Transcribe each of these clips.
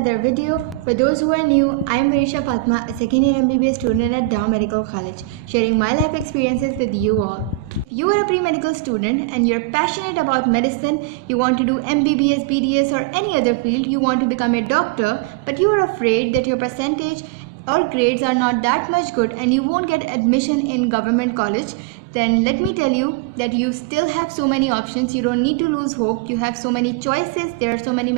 another video. For those who are new, I am Virisha Fatma, a second year MBBS student at Dow Medical College, sharing my life experiences with you all. If you are a pre-medical student and you're passionate about medicine, you want to do MBBS, BDS or any other field, you want to become a doctor, but you are afraid that your percentage or grades are not that much good and you won't get admission in government college, then let me tell you that you still have so many options. You don't need to lose hope. You have so many choices. There are so many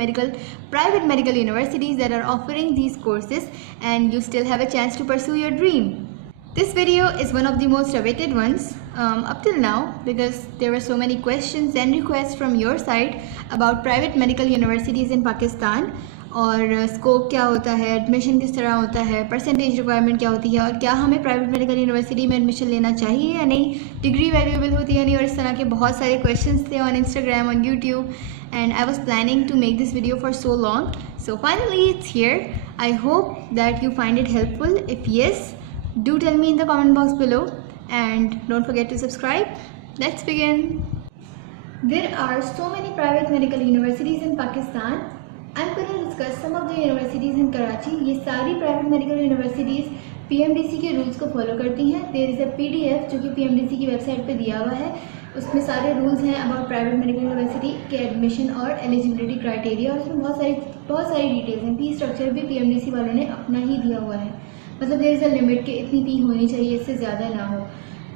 private medical universities that are offering these courses, and you still have a chance to pursue your dream. This video is one of the most awaited ones up till now, because there were so many questions and requests from your side about private medical universities in Pakistan. और scope क्या होता है, admission किस तरह होता है, percentage requirement क्या होती है, और क्या हमें प्राइवेट मेडिकल यूनिवर्सिटी में एडमिशन लेना चाहिए या नहीं, डिग्री वैल्यूएबल होती है या नहीं, और इस तरह के बहुत सारे क्वेश्चंस थे on Instagram, on YouTube, and I was planning to make this video for so long. So finally it's here. I hope that you find it helpful. If yes, do tell me in the comment box below and don't forget to subscribe. Let's begin. There are so many private medical universities in Pakistan. I'm going to discuss some of the universities in Karachi. ये सारी private medical universities PMDC के rules को follow करती हैं. There is a PDF जो कि PMDC की website पे दिया हुआ है. उसमें सारे रूल्स हैं अबाउट प्राइवेट मेडिकल यूनिवर्सिटी के एडमिशन और एलिजिबिलिटी क्राइटेरिया, और उसमें बहुत सारी डिटेल्स हैं. फी स्ट्रक्चर भी PMDC वालों ने अपना ही दिया हुआ है. मतलब देयर इज़ अ लिमिट कि इतनी फी होनी चाहिए, इससे ज़्यादा ना हो.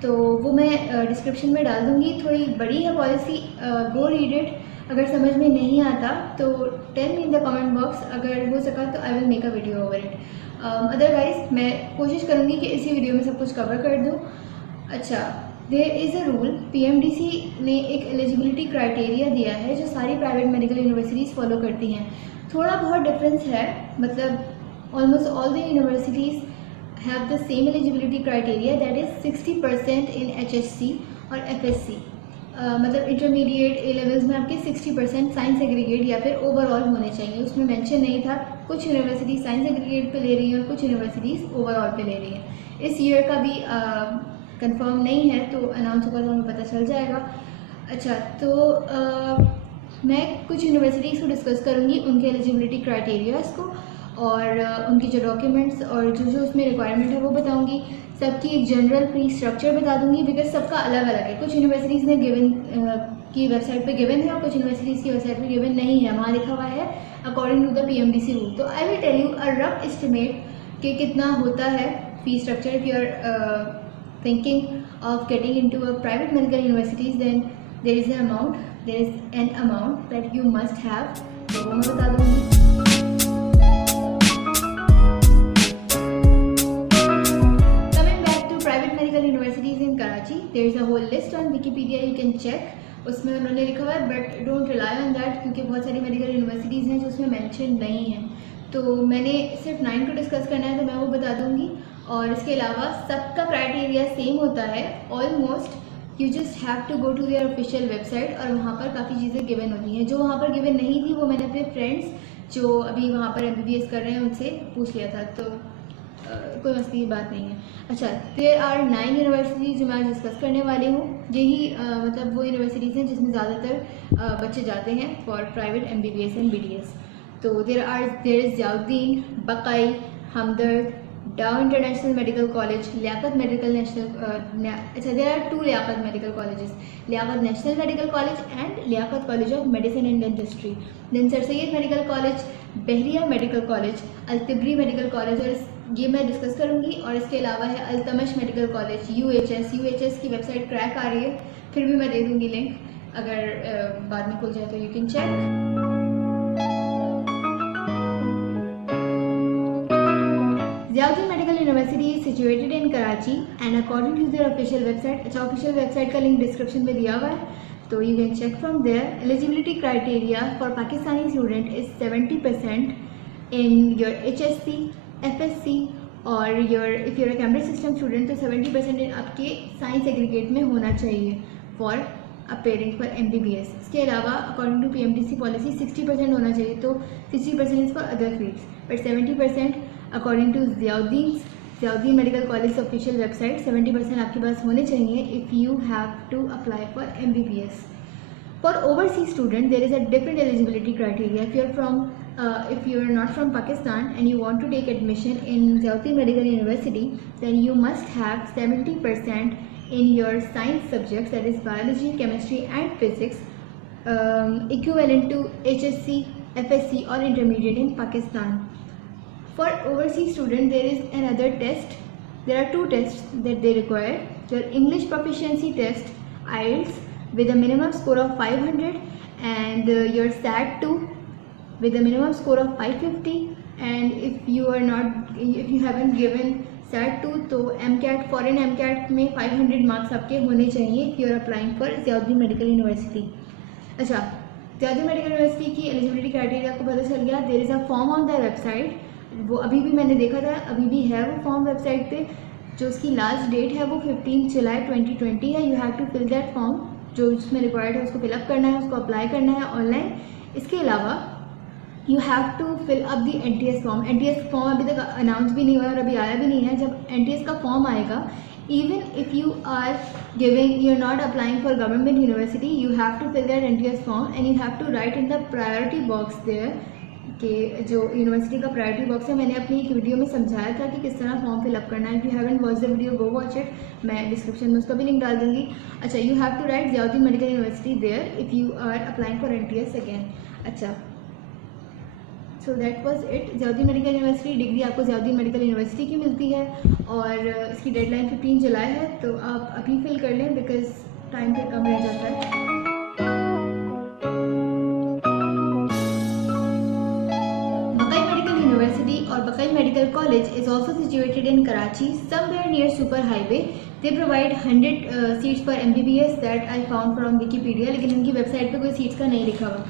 तो वो मैं डिस्क्रिप्शन में डाल दूँगी. थोड़ी बड़ी है पॉलिसी, गो रीड इट. अगर समझ में नहीं आता तो tell me in the comment box. अगर हो सका तो I will make a video over it. Otherwise मैं कोशिश करूँगी कि इसी वीडियो में सब कुछ कवर कर दूँ. अच्छा, there is a rule. PMDC ने एक एलिजिबिलिटी क्राइटेरिया दिया है जो सारी प्राइवेट मेडिकल यूनिवर्सिटीज़ फॉलो करती हैं. थोड़ा बहुत डिफरेंस है, मतलब almost all the universities have the same eligibility criteria, that is 60% in HSC और FSC. मतलब इंटरमीडिएट ए लेवल्स में आपके 60% साइंस एग्रीगेट या फिर ओवरऑल होने चाहिए. उसमें मेंशन नहीं था. कुछ यूनिवर्सिटीज़ साइंस एग्रीगेट पे ले रही हैं और कुछ यूनिवर्सिटीज़ ओवरऑल पे ले रही हैं. इस ईयर का भी कंफर्म नहीं है, तो अनाउंस होगा तो हमें पता चल जाएगा. अच्छा, तो मैं कुछ यूनिवर्सिटीज़ को डिस्कस करूँगी, उनके एलिजिबिलिटी क्राइटेरियाज़ को, और उनकी जो डॉक्यूमेंट्स और जो उसमें रिक्वायरमेंट है वो बताऊंगी. सबकी एक जनरल फी स्ट्रक्चर बता दूंगी, बिकॉज सबका अलग अलग है. कुछ यूनिवर्सिटीज़ ने गिवन की वेबसाइट पे गिवन है और कुछ यूनिवर्सिटीज़ की वेबसाइट पे गिवन नहीं है. वहाँ लिखा हुआ है according to the PMDC rule. तो I will tell you a rough estimate कि कितना होता है fee structure. If you are thinking of getting into a private medical universities, then there is an amount that you must have. तो वो मैं बता दूँगी. Universities in Karachi, there is a whole list on Wikipedia, you can check. उसमें उन्होंने लिखा हुआ है, but don't rely on that, क्योंकि बहुत सारी मेडिकल यूनिवर्सिटीज़ हैं जो उसमें मेंशन नहीं है. तो मैंने सिर्फ 9 को डिस्कस करना है, तो मैं वो बता दूंगी. और इसके अलावा सबका क्राइटेरिया सेम होता है almost. You just have to go to their official website, और वहाँ पर काफ़ी चीज़ें गिवन होती हैं. जो वहाँ पर गिवन नहीं थी वो मैंने अपने फ्रेंड्स जो अभी वहाँ पर MBBS कर रहे हैं उनसे पूछ लिया था. तो कोई मसले की बात नहीं है. अच्छा, देयर आर 9 यूनिवर्सिटीज़ जो मैं आज डिस्कस करने वाली हूँ. यही मतलब वो यूनिवर्सिटीज़ हैं जिसमें ज़्यादातर बच्चे जाते हैं for private MBBS and BDS. तो there is Ziauddin, Baqai, Hamdard, Dow international medical college, Liaquat medical national. अच्छा, there are 2 Liaquat medical colleges, Liaquat national medical college and Liaquat college of medicine and dentistry. Then sir Syed medical college, Bahria medical college, Al Tibri medical college, और ये मैं discuss करूँगी. और इसके अलावा है अल-तमश मेडिकल कॉलेज, UHS की वेबसाइट क्रैक आ रही है, फिर भी मैं दे दूँगी लिंक. अगर बाद में खुल जाए तो you can check. Ziauddin medical university is situated in Karachi and according to their official website. अच्छा, ऑफिशियल वेबसाइट का लिंक डिस्क्रिप्शन में दिया हुआ है, तो you can check from there. Eligibility criteria for Pakistani student is 70% in your HSC, FSC, और if your Cambridge system student तो 70% इन आपके साइंस एग्रीगेट में होना चाहिए फॉर अपेयरिंग फॉर MBBS. इसके अलावा अकॉर्डिंग टू PMDC पॉलिसी 60% होना चाहिए, तो 60% is for other fields, but 70% according to Ziauddin medical college official website 70% आपके पास होने चाहिए if you have to apply for MBBS. For overseas student, there is a different eligibility criteria. If you are from if you are not from Pakistan and you want to take admission in Ziauddin Medical University, then you must have 70% in your science subjects, that is biology, chemistry and physics, equivalent to HSC, FSC or intermediate in Pakistan. For overseas student, there is another test. There are two tests that they require. Your English proficiency test, IELTS, with a minimum score of 500, and your SAT 2 with a minimum score of 550. And if you haven't given SAT 2, तो MCAT, foreign MCAT में 500 marks आपके होने चाहिए if you are applying for Ziauddin medical university. अच्छा, Ziauddin medical university की eligibility criteria आपको पता चल गया. There is a form on the website. वो अभी भी मैंने देखा था, अभी भी है वो फॉर्म वेबसाइट पे. जो उसकी लास्ट डेट है वो 15 जुलाई 2020 है. You have to fill that form. जो उसमें रिक्वायर्ड है उसको फिलअप करना है, उसको अप्लाई करना है ऑनलाइन. इसके अलावा you have to fill up the NTS form. NTS form अभी तक अनाउंस भी नहीं हुआ और अभी आया भी नहीं है. जब NTS का फॉर्म आएगा, even if you are you're not applying for government university, you have to fill that NTS form and you have to write in the priority box there कि जो यूनिवर्सिटी का प्रायोरिटी बॉक्स है, मैंने अपनी एक video में समझाया था कि किस तरह फॉर्म फिलअप करना है. If you haven't watch the video, go watch it. मैं डिस्क्रिप्शन में उसका भी लिंक डाल दूँगी. अच्छा, you have to write Ziauddin medical university there if you are applying for NTS again. अच्छा, so that was it. Ziauddin medical university degree आपको Ziauddin medical university की मिलती है और इसकी डेडलाइन 15 जुलाई है. तो आप अभी फिल कर लें बिकॉज टाइम फिर कम रह जाता है. और Baqai medical college is also situated in Karachi, somewhere near Super Highway. They provide 100 seats for MBBS that I found from Wikipedia, लेकिन उनकी वेबसाइट पे कोई सीट्स का नहीं लिखा हुआ.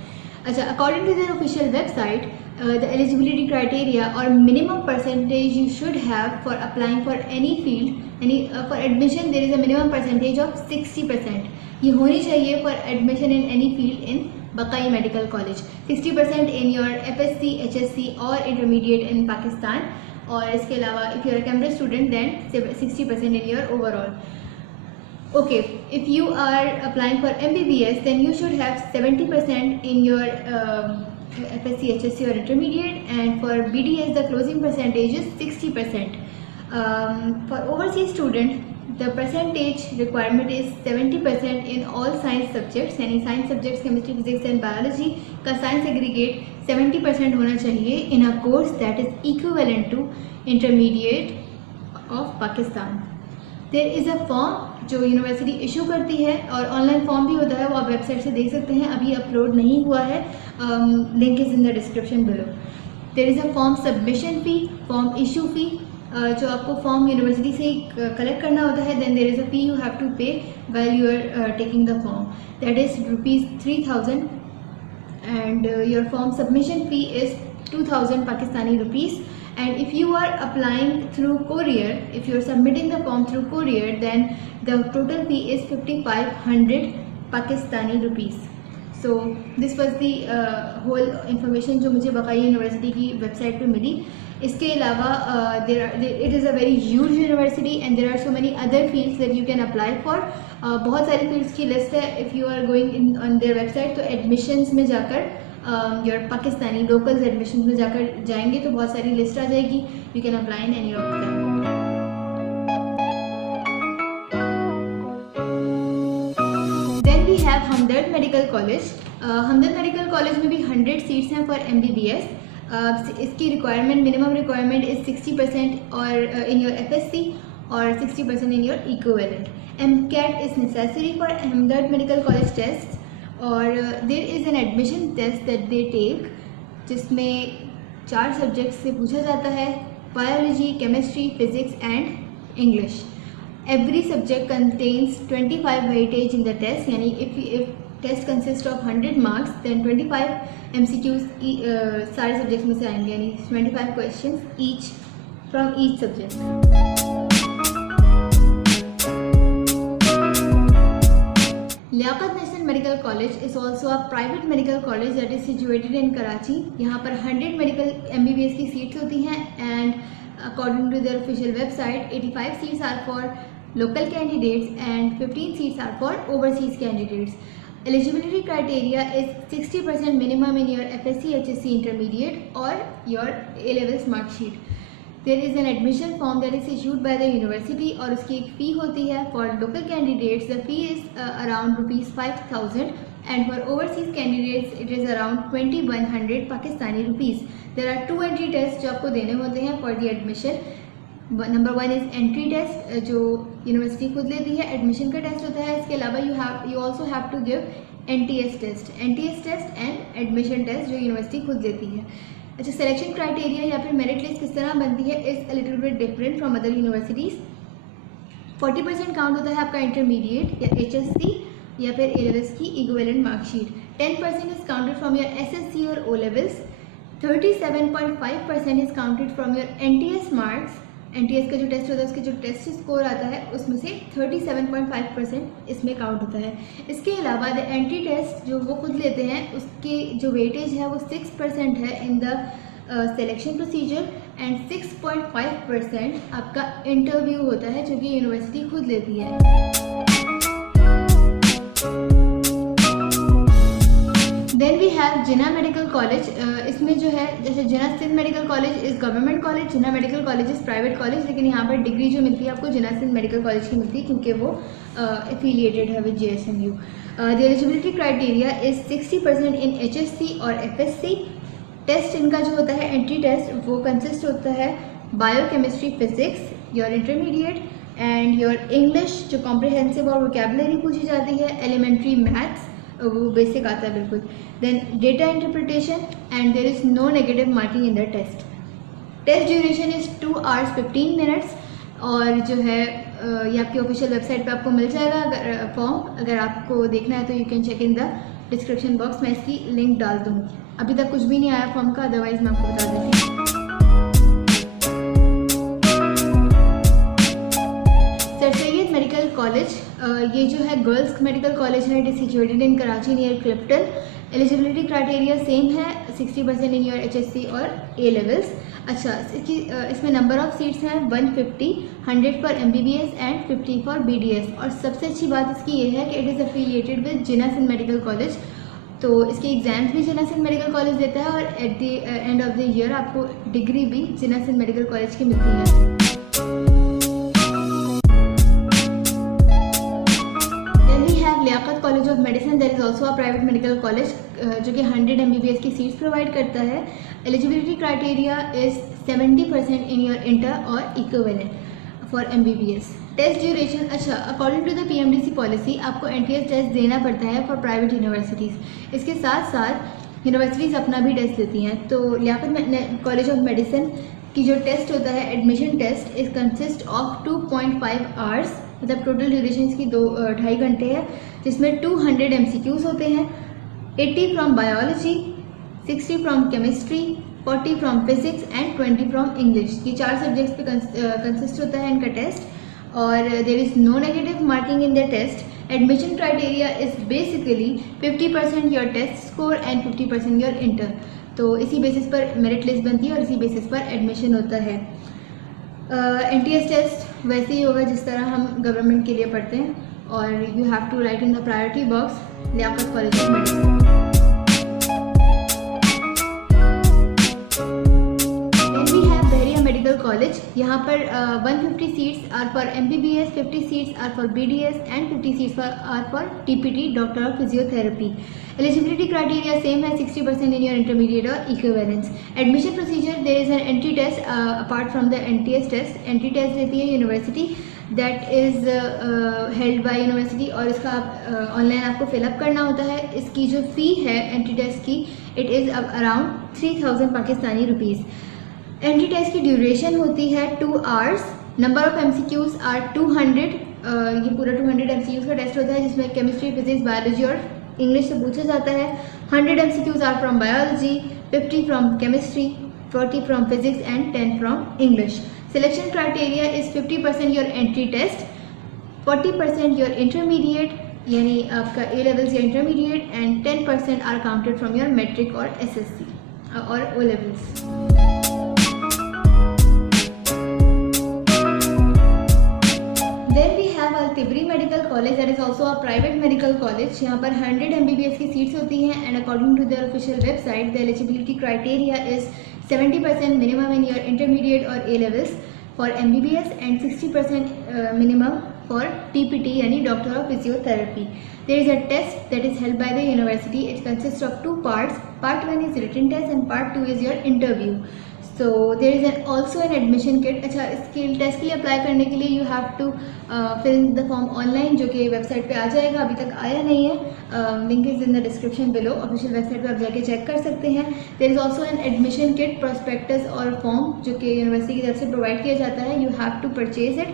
अच्छा, according to their official website, the eligibility criteria और minimum percentage you should have for applying for any field, for admission there is a minimum percentage of 60%. ये होनी चाहिए for admission in any field in Baqai medical college. 60% in your FSC, HSC और intermediate in Pakistan. और इसके अलावा if you are Cambridge student then 60% in your overall. Okay, if you are applying for MBBS, then you should have 70% in your FSC, HSC or intermediate, and for BDS the closing percentage is 60%. For overseas student, the percentage requirement is 70% in all science subjects. यानी science subjects chemistry, physics and biology का science aggregate 70% होना चाहिए in a course that is equivalent to intermediate of Pakistan. There is a form जो university issue करती है और online form भी होता है, वो आप वेबसाइट से देख सकते हैं. अभी अपलोड नहीं हुआ है, link is in the description below. There is a form submission fee, form issue fee, जो आपको फॉर्म यूनिवर्सिटी से कलेक्ट करना होता है. Then there is a fee you have to pay while you are taking the form, that is ₹3000 and your form submission fee is 2000 Pakistani rupees. And if you are applying through courier, if you are submitting the form through courier, then the total fee is 5500 Pakistani rupees. So this was the whole information जो मुझे बकाई university की website पे मिली. इसके अलावा it is a very huge university and there are so many other fields that you can apply for. बहुत सारी fields की list है. If you are going in on their website, तो admissions में जाकर your पाकिस्तानी लोकल्स एडमिशन में जाकर जाएंगे तो बहुत सारी लिस्ट आ जाएगी. You can apply in any of them. Then we have Hamdard medical college. Hamdard medical college में भी 100 सीट्स हैं फॉर MBBS. इसकी रिक्वायरमेंट, मिनिमम रिक्वायरमेंट इज़ 60% और इन योर FSC और 60% in your equivalent. MCAT is necessary for Hamdard medical college test. और there is an admission test that they take, जिसमें 4 subjects से पूछा जाता है: biology, chemistry, physics and English. Every subject contains 25 weightage in the test, यानी if test consist of 100 marks then 25 MCQs सारे subjects में से आएंगे, यानी 25 question each from each subject. Liaquat national medical college is also a private medical college that is situated in Karachi. यहाँ पर 100 medical MBBS की seats होती हैं and according to their official website 85 seats are for local candidates and 15 seats are for overseas candidates. Eligibility criteria is 60% minimum in your FSC HSC intermediate or your A levels mark sheet. There is an admission form that is issued by the university और उसकी एक फ़ी होती है. For local candidates the fee is around ₹5,000 and for overseas candidates it is around 2,100 Pakistani rupees. There are 2 entry tests जो आपको देने होते हैं for the admission. Number 1 is entry test जो यूनिवर्सिटी खुद लेती है, एडमिशन का टेस्ट होता है. इसके अलावा you also have to give NTS test and admission test जो यूनिवर्सिटी खुद लेती है. अच्छा, सिलेक्शन क्राइटेरिया या फिर मेरिट लिस्ट किस तरह बनती है is a little bit different from other universities. 40% count होता है आपका इंटरमीडिएट या HSC या फिर A levels की equivalent marksheet. 10% is counted from your SSC और O levels. 37.5% is counted from your NTS marks. NTS का जो टेस्ट होता है उसके जो टेस्ट स्कोर आता है उसमें से 37.5% इसमें काउंट होता है. इसके अलावा द एंट्री टेस्ट जो वो खुद लेते हैं उसकी जो वेटेज है वो 6% है in the selection procedure and 6.5% आपका इंटरव्यू होता है जो कि यूनिवर्सिटी खुद लेती है. Then we have Jinnah medical college. इसमें जो है जैसे Jinnah Sindh medical college is government college, Jinnah medical college is private college, लेकिन यहाँ पर डिग्री जो मिलती है आपको जिना सिंध मेडिकल कॉलेज की मिलती है क्योंकि वो एफिलिएटेड है with JSMU. The eligibility criteria is 60% in HSC और FSC. टेस्ट इनका जो होता है एंट्री टेस्ट वो कंसिस्ट होता है bio chemistry physics your intermediate and your English जो कॉम्प्रिहेंसिव और वोकेबलरी पूछी जाती है, एलिमेंट्री मैथ्स वो बेसिक आता है बिल्कुल. Then data interpretation and there is no negative marking in the test. Test duration is 2 hours 15 minutes और जो है ये आपकी ऑफिशियल वेबसाइट पे आपको मिल जाएगा. अगर फॉर्म अगर आपको देखना है तो you can check in the description box. मैं इसकी लिंक डाल दूँगी. अभी तक कुछ भी नहीं आया फॉर्म का, अदरवाइज मैं आपको बता देती हूँ. मेडिकल कॉलेज ये जो है गर्ल्स मेडिकल कॉलेज है. It is situated in Karachi near Clifton. Eligibility criteria same है 60% इन योर HSC और A levels. अच्छा, इसमें नंबर ऑफ सीट्स हैं 150, 100 for MBBS and 50 for BDS. और सबसे अच्छी बात इसकी ये है कि it is affiliated with Jinnah Sindh medical college. तो इसके एग्जाम्स भी जिना सिंध मेडिकल कॉलेज देता है और at the end of the year आपको डिग्री भी जिना सिंध मेडिकल कॉलेज की मिलती है. Liaquat college of medicine there is also a private medical college जो कि 100 MBBS की सीट्स प्रोवाइड करता है. Eligibility criteria is 70% in your inter और equivalent for MBBS. Test duration, अच्छा, according to the PMDC policy आपको NTS टेस्ट देना पड़ता है फॉर प्राइवेट यूनिवर्सिटीज़. इसके साथ साथ यूनिवर्सिटीज़ अपना भी टेस्ट देती हैं. तो लियाकत कॉलेज ऑफ मेडिसिन की जो टेस्ट होता है admission test is consist of 2.5 hours, मतलब टोटल ड्यूरेशन इसकी 2.5 घंटे है, जिसमें 200 MCQs होते हैं. 80 from biology, 60 from chemistry, 40 from physics and 20 from English. ये 4 सब्जेक्ट्स पे कंसिस्ट होता है इनका टेस्ट. और there is no negative marking in the test. Admission criteria is basically 50% your test score and 50% your inter. तो इसी बेसिस पर merit list बनती है और इसी बेसिस पर एडमिशन होता है. NTS टेस्ट वैसे ही होगा जिस तरह हम गवर्नमेंट के लिए पढ़ते हैं और you have to write in the priority box Liaquat college of medicine. Medical college, यहाँ पर 150 seats are for MBBS, 50 seats are for BDS and 50 seats are for TPT doctor of physiotherapy. Eligibility criteria same है 60% in your intermediate और equivalence. Admission procedure, there is an entry test apart from the NTS test. Entry test देती है university, that is held bye university और इसका online आपको fill up करना होता है. इसकी जो फ़ी है एंट्री टेस्ट की it is around 3,000 Pakistani rupees. Entry test की ड्यूरेशन होती है 2 hours. Number of MCQs are 200. ये पूरा 200 MCQs का टेस्ट होता है जिसमें केमिस्ट्री, फिजिक्स, बायोलॉजी और इंग्लिश से पूछा जाता है. 100 MCQs are from biology, 50 from chemistry, 40 from physics and 10 from English. Selection criteria is 50% your entry test, 40% your intermediate यानी आपका A levels या intermediate and 10% are counted from your matric और SSC और O levels. Tibri medical college that is also a private medical college. यहाँ पर 100 MBBS की seats होती हैं and according to their official website the eligibility criteria is 70% minimum in your intermediate or A levels for MBBS and 60% minimum for TPT यानी Doctor of Physiotherapy. There is a test that is held by the university. It consists of 2 parts. Part 1 is written test and part 2 is your interview. So there is also an admission kit. अच्छा, इसके test के लिए apply करने के लिए you have to fill the form online, जो कि website पे आ जाएगा. अभी तक आया नहीं है. Link is in the description below. Official website पे आप जाके चेक कर सकते हैं. There is also an admission kit, prospectus और फॉर्म जो कि यूनिवर्सिटी की तरफ से प्रोवाइड किया जाता है. You have to purchase it.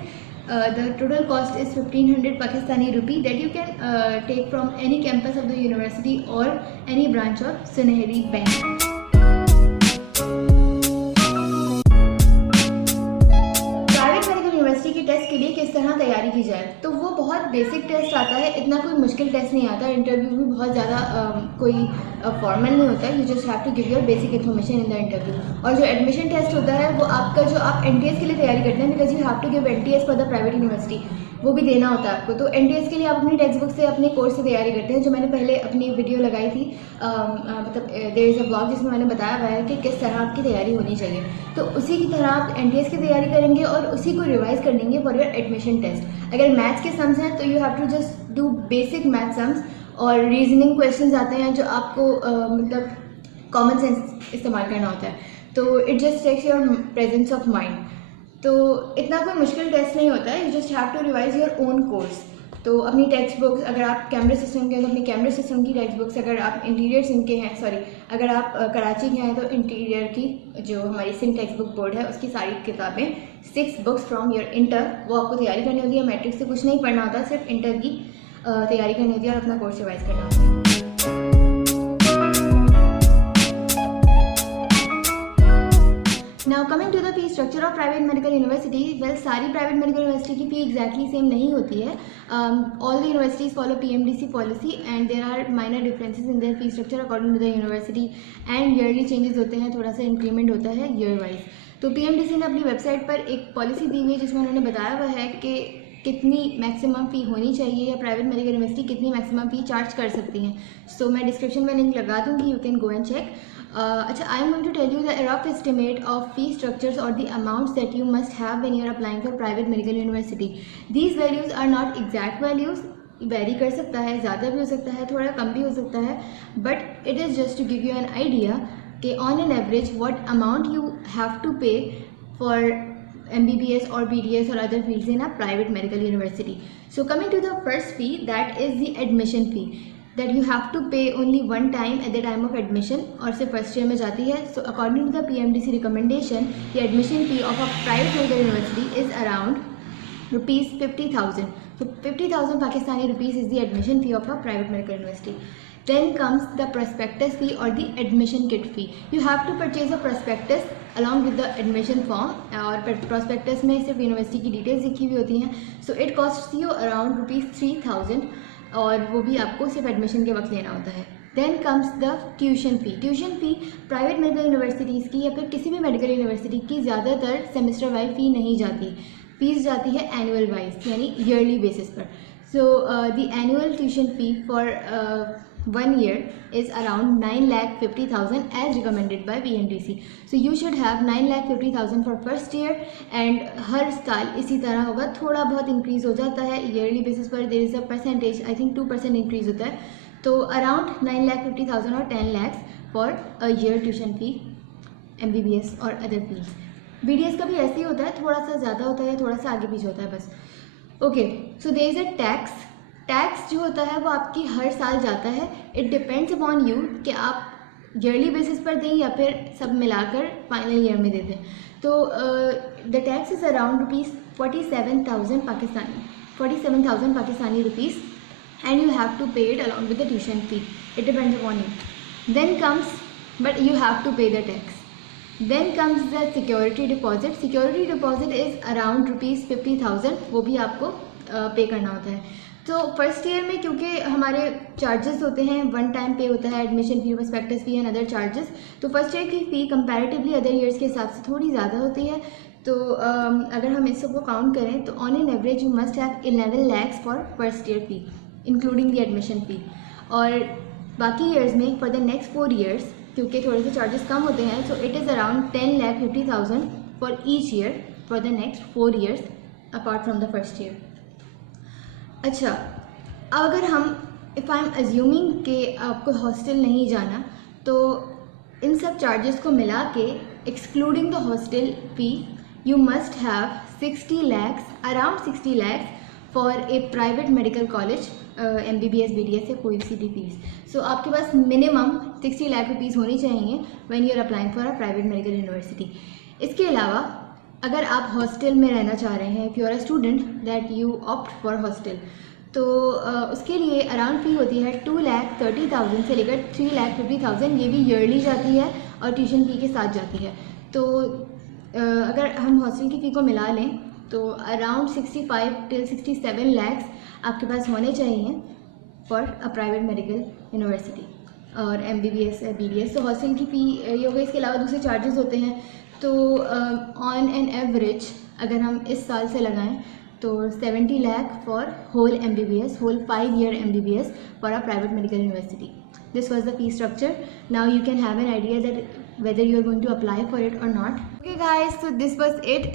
The total cost is 1500 Pakistani rupee that you can take from any campus of the university or any branch of Sunehri Bank. की टेस्ट के लिए किस तरह तैयारी की जाए, तो वो बहुत बेसिक टेस्ट आता है. इतना कोई मुश्किल टेस्ट नहीं आता. इंटरव्यू भी बहुत ज़्यादा कोई फॉर्मल नहीं होता है. You just have to give your basic information in the interview. और जो एडमिशन टेस्ट होता है वो आपका, जो आप NTS के लिए तैयारी करते हैं, because you have to give NTS for the private university, वो भी देना होता है आपको. तो NTS के लिए आप अपनी टेक्स्ट बुक से, अपने कोर्स से तैयारी करते हैं, जो मैंने पहले अपनी वीडियो लगाई थी. मतलब देयर इज़ अ ब्लॉग जिसमें मैंने बताया हुआ है कि किस तरह आपकी तैयारी होनी चाहिए. तो उसी की तरह आप NTS की तैयारी करेंगे और उसी को रिवाइज कर लेंगे फॉर योर एडमिशन टेस्ट. अगर मैथ्स के सम्स हैं तो you have to just do basic math sums, और रीजनिंग क्वेश्चंस आते हैं जो आपको मतलब कॉमन सेंस इस्तेमाल करना होता है. तो it just takes your presence of mind. तो इतना कोई मुश्किल टेस्ट नहीं होता है. You just have to revise your own course. तो अपनी टेक्स्ट बुक्स, अगर आप कैमरे सिस्टम के हैं तो अपनी कैमरे सिस्टम की टेक्स्ट बुक्स, अगर आप इंटीरियर सिंह के हैं, सॉरी अगर आप कराची के हैं तो इंटीरियर की जो हमारी सिंह टेक्स्ट बुक बोर्ड है उसकी सारी किताबें, 6 बुक्स फ्रॉम योर इंटर, वो आपको तैयारी करनी होती है. मैट्रिक से कुछ नहीं पढ़ना होता, सिर्फ इंटर की तैयारी करनी होती है और अपना कोर्स रिवाइज करना होता है. Now coming to the fee structure of private medical university, well सारी private medical university की fee exactly same नहीं होती है. All the universities follow PMDC policy and there are minor differences in their fee structure according to the university and yearly changes होते हैं, थोड़ा सा increment होता है year wise. तो PMDC ने अपनी वेबसाइट पर एक पॉलिसी दी हुई है जिसमें उन्होंने बताया हुआ है कि कितनी मैक्सिमम फ़ी होनी चाहिए या प्राइवेट मेडिकल यूनिवर्सिटी कितनी मैक्सिमम फ़ी चार्ज कर सकती हैं. सो मैं डिस्क्रिप्शन में लिंक लगा दूँगी, you can go and check. अच्छा, I am going to tell you the rough estimate of fee structures और the amounts that you must have when you are applying for private medical university. These values are not exact values. Vary कर सकता है, ज़्यादा भी हो सकता है, थोड़ा कम भी हो सकता है, but it is just to give you an idea कि on an average what amount you have to pay for MBBS or BDS or other fields in a private medical university. So coming to the first fee, that is the admission fee that you have to pay only one time at the time of admission और सिर्फ first year में जाती है. So according to the PMDC recommendation, the admission fee of a private medical university is around rupees 50,000. So 50,000 Pakistani rupees is the admission fee of a private medical university. Then comes the prospectus fee or the admission kit fee. You have to purchase a prospectus along with the admission form, और prospectus में सिर्फ university की details लिखी हुई होती हैं. So it costs you around rupees 3,000 और वो भी आपको सिर्फ एडमिशन के वक्त लेना होता है. Then comes the tuition fee. Tuition fee private medical universities की या फिर किसी भी मेडिकल यूनिवर्सिटी की ज़्यादातर सेमेस्टर वाइज फ़ी नहीं जाती, फीस जाती है एनुअल वाइज यानी ईयरली बेसिस पर. So the annual tuition fee for 1 year is around 9,50,000 as recommended by PMDC. So you should have 9,50,000 for first year and हर साल इसी तरह होगा, थोड़ा बहुत इंक्रीज़ हो जाता है ईयरली बेसिस पर. There is a percentage, I think 2% increase होता है. तो अराउंड 9,50,000 और 10 lakhs for a year tuition fee MBBS और अदर फीस. BDS का भी ऐसे ही होता है, थोड़ा सा ज़्यादा होता है, थोड़ा सा आगे पीछे होता है बस. Okay, so there is a tax. Tax जो होता है वो आपकी हर साल जाता है. इट डिपेंड्स अपॉन यू कि आप ईयरली बेसिस पर दें या फिर सब मिलाकर फाइनल ईयर में दे दें. तो the tax is around rupees 47,000 Pakistani rupees and you have to pay it along with the tuition fee. It depends upon you. Then comes, but you have to pay the tax. Then comes the security deposit. Security deposit is around rupees 50,000. वो भी आपको पे करना होता है. तो first year में क्योंकि हमारे चार्जेस होते हैं, वन टाइम पे होता है, admission fee, prospectus fee and other charges, तो फर्स्ट ईयर की फ़ी कंपैरेटिवली अदर ईयर्स के हिसाब से थोड़ी ज़्यादा होती है। तो अगर हम इस सबको काउंट करें तो on an average you must have 11 lakhs for first year fee including the admission फ़ी। और बाकी ईयर्स में फॉर द नेक्स्ट 4 years क्योंकि थोड़े से चार्जेस कम होते हैं, so it is around 10,50,000 for each year for the next 4 years apart from the first year. अच्छा, अब अगर हम इफ़ आई एम अज्यूमिंग कि आपको हॉस्टल नहीं जाना, तो इन सब चार्जेस को मिला के excluding the hostel fee you must have 60 lakhs, around 60 lakhs for a private medical college, MBBS, BDS या कोई सी भी फीस। सो आपके पास मिनिमम 60 lakh रुपीज़ होनी चाहिए when you are applying for a private medical university. इसके अलावा अगर आप हॉस्टल में रहना चाह रहे हैं, if you are a student that you opt for hostel, तो उसके लिए अराउंड फ़ी होती है 2,30,000 से लेकर 3,50,000, ये भी ईयरली जाती है और ट्यूशन फ़ी के साथ जाती है। तो अगर हम हॉस्टल की फ़ी को मिला लें तो अराउंड 65 till 67 lakhs आपके पास होने चाहिए for a private medical university और MBBS BDS। तो हॉस्टल की फ़ी ये हो गई। इसके अलावा दूसरे चार्जेस होते हैं। तो ऑन एन एवरेज अगर हम इस साल से लगाएं तो 70 lakh for whole MBBS, whole 5 year MBBS for a private medical university. This was the fee structure. Now you can have an idea that whether you are going to apply for it or not. Okay guys, so this was it,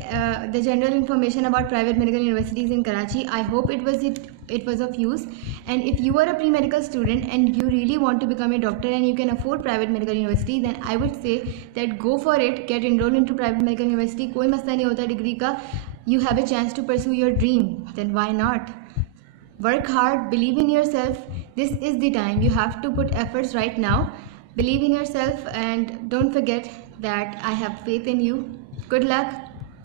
the general information about private medical universities in Karachi. I hope it was of use. And if you are a pre-medical student and you really want to become a doctor and you can afford private medical university, then I would say that go for it, get enrolled into private medical university. कोई मसला नहीं होता degree का. You have a chance to pursue your dream, then why not? Work hard, believe in yourself. This is the time. You have to put efforts right now. Believe in yourself and don't forget that I have faith in you. Good luck.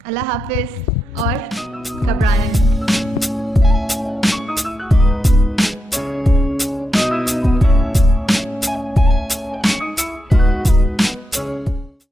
Allah Hafiz or Kabranan.